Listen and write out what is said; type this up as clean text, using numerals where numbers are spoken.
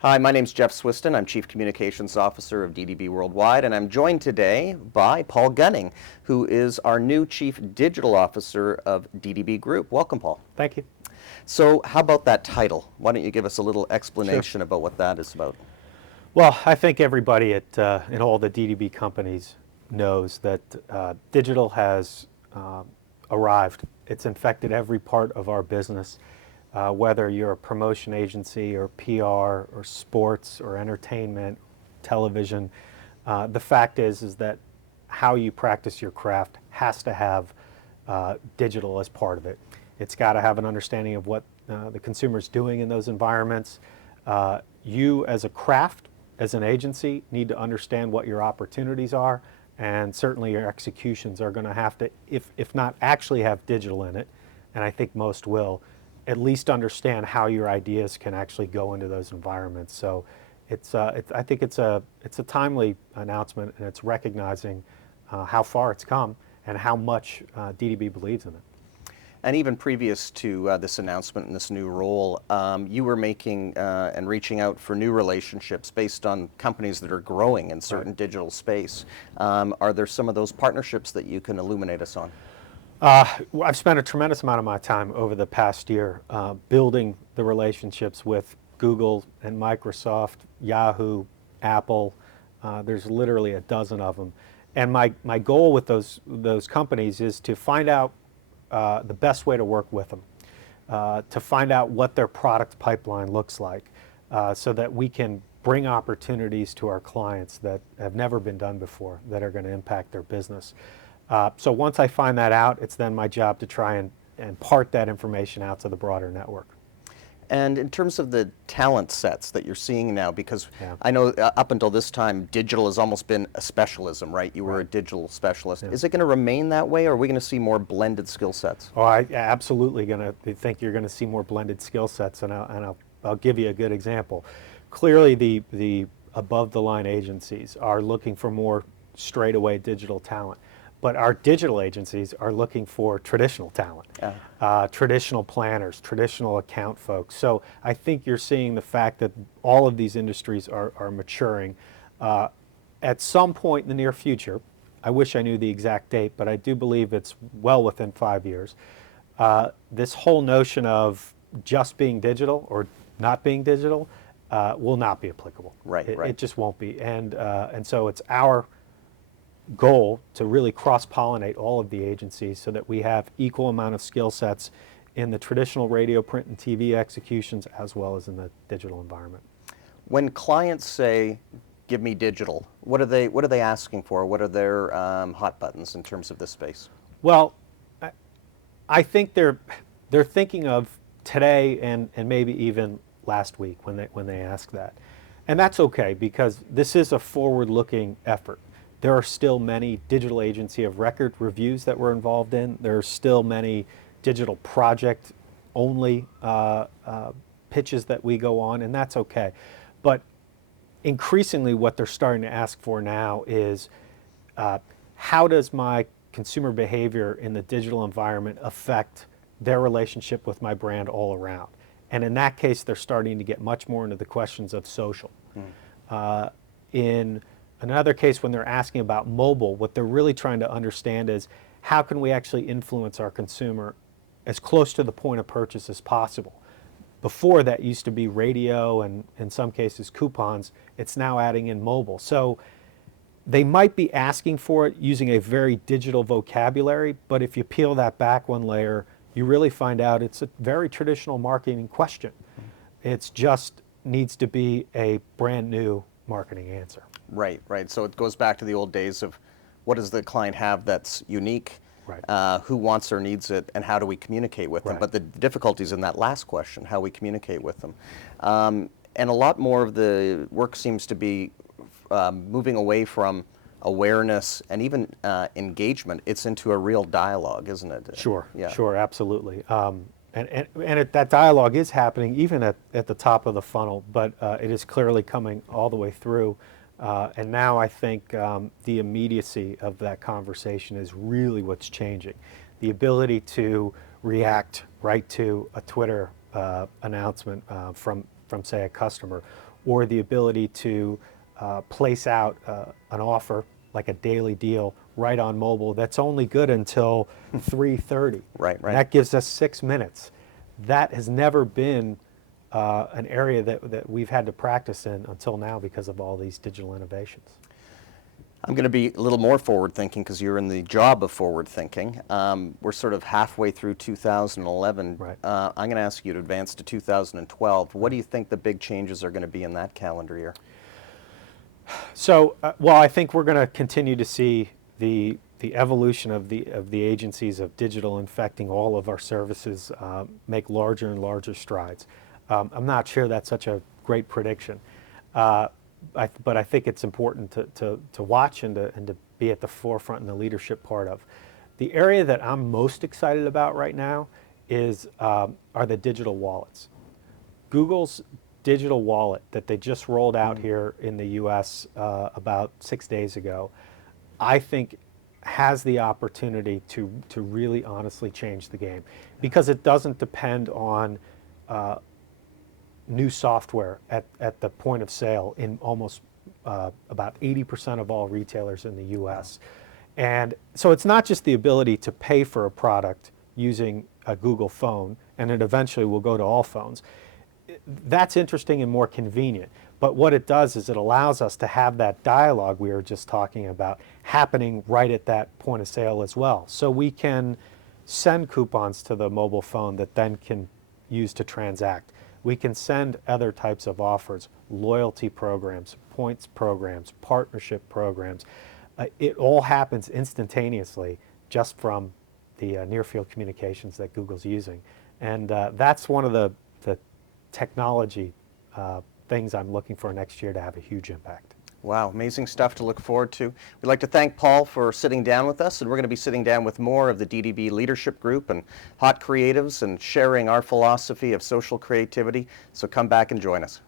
Hi, my name's Jeff Swystun. I'm Chief Communications Officer of DDB Worldwide, and I'm joined today by Paul Gunning, who is our new Chief Digital Officer of DDB Group. Welcome, Paul. Thank you. So how about that title? Why don't you give us a little explanation Sure. about what that is about? Well, I think everybody in all the DDB companies knows that digital has arrived. It's infected every part of our business, whether you're a promotion agency or PR or sports or entertainment, television. The fact is that how you practice your craft has to have digital as part of it. It's got to have an understanding of what the consumer's doing in those environments. You as a craft, as an agency, need to understand what your opportunities are, and certainly your executions are going to have to, if not actually have digital in it, and I think most will, at least understand how your ideas can actually go into those environments. So I think it's a timely announcement, and it's recognizing how far it's come and how much DDB believes in it. And even previous to this announcement and this new role, you were making and reaching out for new relationships based on companies that are growing in certain digital space. Are there some of those partnerships that you can illuminate us on? I've spent a tremendous amount of my time over the past year building the relationships with Google and Microsoft, Yahoo, Apple. There's literally a dozen of them. And my goal with those companies is to find out the best way to work with them, to find out what their product pipeline looks like, so that we can bring opportunities to our clients that have never been done before, that are going to impact their business. So once I find that out, it's then my job to try and impart that information out to the broader network. And in terms of the talent sets that you're seeing now, because Yeah. I know up until this time, digital has almost been a specialism, right? You were a Right. digital specialist. Yeah. Is it going to remain that way, or are we going to see more blended skill sets? Oh, I absolutely think you're going to see more blended skill sets, and I'll give you a good example. Clearly, the above the line agencies are looking for more straightaway digital talent. But our digital agencies are looking for traditional talent, traditional planners, traditional account folks. So I think you're seeing the fact that all of these industries are maturing. At some point in the near future, I wish I knew the exact date, but I do believe it's well within 5 years, this whole notion of just being digital or not being digital will not be applicable. Right, It right. just won't be. And so it's our goal to really cross-pollinate all of the agencies so that we have equal amount of skill sets in the traditional radio, print, and TV executions as well as in the digital environment. When clients say, "Give me digital," what are they asking for? What are their hot buttons in terms of this space? Well, I think they're thinking of today and maybe even last week when they ask that, and that's okay because this is a forward-looking effort. There are still many digital agency of record reviews that we're involved in. There are still many digital project only pitches that we go on, and that's okay. But increasingly what they're starting to ask for now is how does my consumer behavior in the digital environment affect their relationship with my brand all around? And in that case, they're starting to get much more into the questions of social. In another case, when they're asking about mobile, what they're really trying to understand is how can we actually influence our consumer as close to the point of purchase as possible. Before, that used to be radio and in some cases coupons. It's now adding in mobile. So they might be asking for it using a very digital vocabulary, but if you peel that back one layer, you really find out it's a very traditional marketing question. It just needs to be a brand new marketing answer. Right, right. So it goes back to the old days of what does the client have that's unique, Right. who wants or needs it, and how do we communicate with them? Right. But the difficulties in that last question, how we communicate with them. And a lot more of the work seems to be moving away from awareness and even engagement. It's into a real dialogue, isn't it? Sure, Yeah. sure, absolutely. That dialogue is happening even at the top of the funnel, but it is clearly coming all the way through. And now I think the immediacy of that conversation is really what's changing. The ability to react right to a Twitter announcement from say, a customer, or the ability to place out an offer like a daily deal right on mobile that's only good until 3:30. Right, And right. that gives us 6 minutes. That has never been an area that we've had to practice in until now because of all these digital innovations. I'm going to be a little more forward-thinking because you're in the job of forward-thinking. We're sort of halfway through 2011. Right. I'm going to ask you to advance to 2012. What do you think the big changes are going to be in that calendar year? So, well, I think we're going to continue to see the evolution of the agencies of digital infecting all of our services make larger and larger strides. I'm not sure that's such a great prediction, but I think it's important to watch and to be at the forefront and the leadership part of. The area that I'm most excited about right now are the digital wallets. Google's digital wallet that they just rolled out here in the US about 6 days ago, I think has the opportunity to really honestly change the game, because it doesn't depend on new software at the point of sale in almost about 80% of all retailers in the US. And so it's not just the ability to pay for a product using a Google phone, and it eventually will go to all phones. That's interesting and more convenient. But what it does is it allows us to have that dialogue we were just talking about happening right at that point of sale as well. So we can send coupons to the mobile phone that then can use to transact. We can send other types of offers, loyalty programs, points programs, partnership programs. It all happens instantaneously just from the near-field communications that Google's using. And that's one of the technology things I'm looking for next year to have a huge impact. Wow, amazing stuff to look forward to. We'd like to thank Paul for sitting down with us, and we're going to be sitting down with more of the DDB Leadership Group and Hot Creatives and sharing our philosophy of social creativity. So come back and join us.